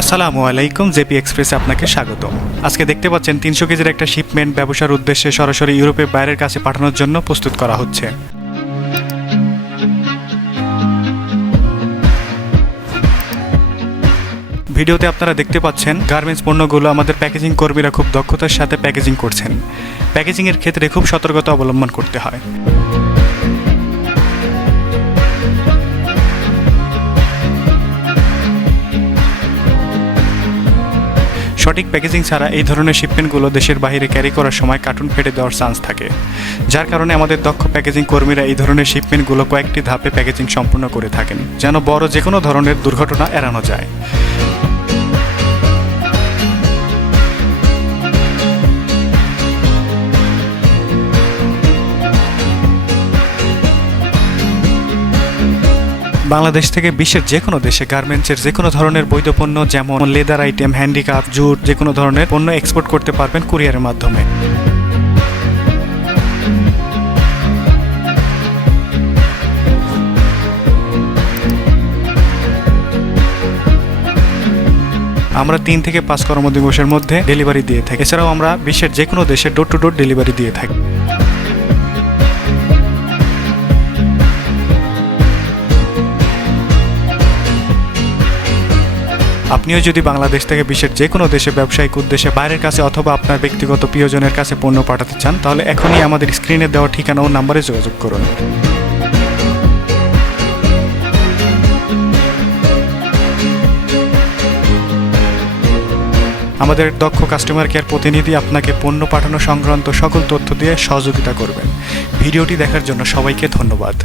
আসসালামু আলাইকুম, জেপি এক্সপ্রেসে আপনাকে স্বাগত আজকে দেখতে পাচ্ছেন তিনশো কেজির একটা শিপমেন্ট ব্যবসার উদ্দেশ্যে সরাসরি ইউরোপের বাইরের কাছে পাঠানোর জন্য প্রস্তুত করা হচ্ছে। ভিডিওতে আপনারা দেখতে পাচ্ছেন, গার্মেন্টস পণ্যগুলো আমাদের প্যাকেজিং কর্মীরা খুব দক্ষতার সাথে প্যাকেজিং করছেন। প্যাকেজিংয়ের ক্ষেত্রে খুব সতর্কতা অবলম্বন করতে হয়। সঠিক প্যাকেজিং ছাড়া এই ধরনের শিপমেন্টগুলো দেশের বাইরে ক্যারি করার সময় কার্টুন ফেটে দেওয়ার চান্স থাকে। যার কারণে আমাদের দক্ষ প্যাকেজিং কর্মীরা এই ধরনের শিপমেন্টগুলো কয়েকটি ধাপে প্যাকেজিং সম্পূর্ণ করে থাকেন, যেন বড় যে কোনো ধরনের দুর্ঘটনা এড়ানো যায়। বাংলাদেশ থেকে বিশ্বের যে কোনো দেশে গার্মেন্টসের যে কোনো ধরনের বৈধ পণ্য যেমন লেদার আইটেম হ্যান্ডিক্রাফট জুট যে কোনো ধরনের পণ্য এক্সপোর্ট করতে পারবেন কুরিয়ারের মাধ্যমে। আমরা তিন থেকে পাঁচ কর্মদিবসের মধ্যে ডেলিভারি দিয়ে থাকি। এছাড়াও আমরা বিশ্বের যে কোনো দেশে ডোর টু ডোর ডেলিভারি দিয়ে থাকি। আপনিও যদি বাংলাদেশ থেকে বিশ্বের যে কোনো দেশে ব্যবসায়িক উদ্দেশ্যে বাইরের কাছে অথবা আপনার ব্যক্তিগত প্রিয়জনের কাছে পণ্য পাঠাতে চান, তাহলে এখনই আমাদের স্ক্রিনে দেওয়া ঠিকানা ও নাম্বারে যোগাযোগ করুন। আমাদের দক্ষ কাস্টমার কেয়ার প্রতিনিধি আপনাকে পণ্য পাঠানো সংক্রান্ত সকল তথ্য দিয়ে সহযোগিতা করবেন। ভিডিওটি দেখার জন্য সবাইকে ধন্যবাদ।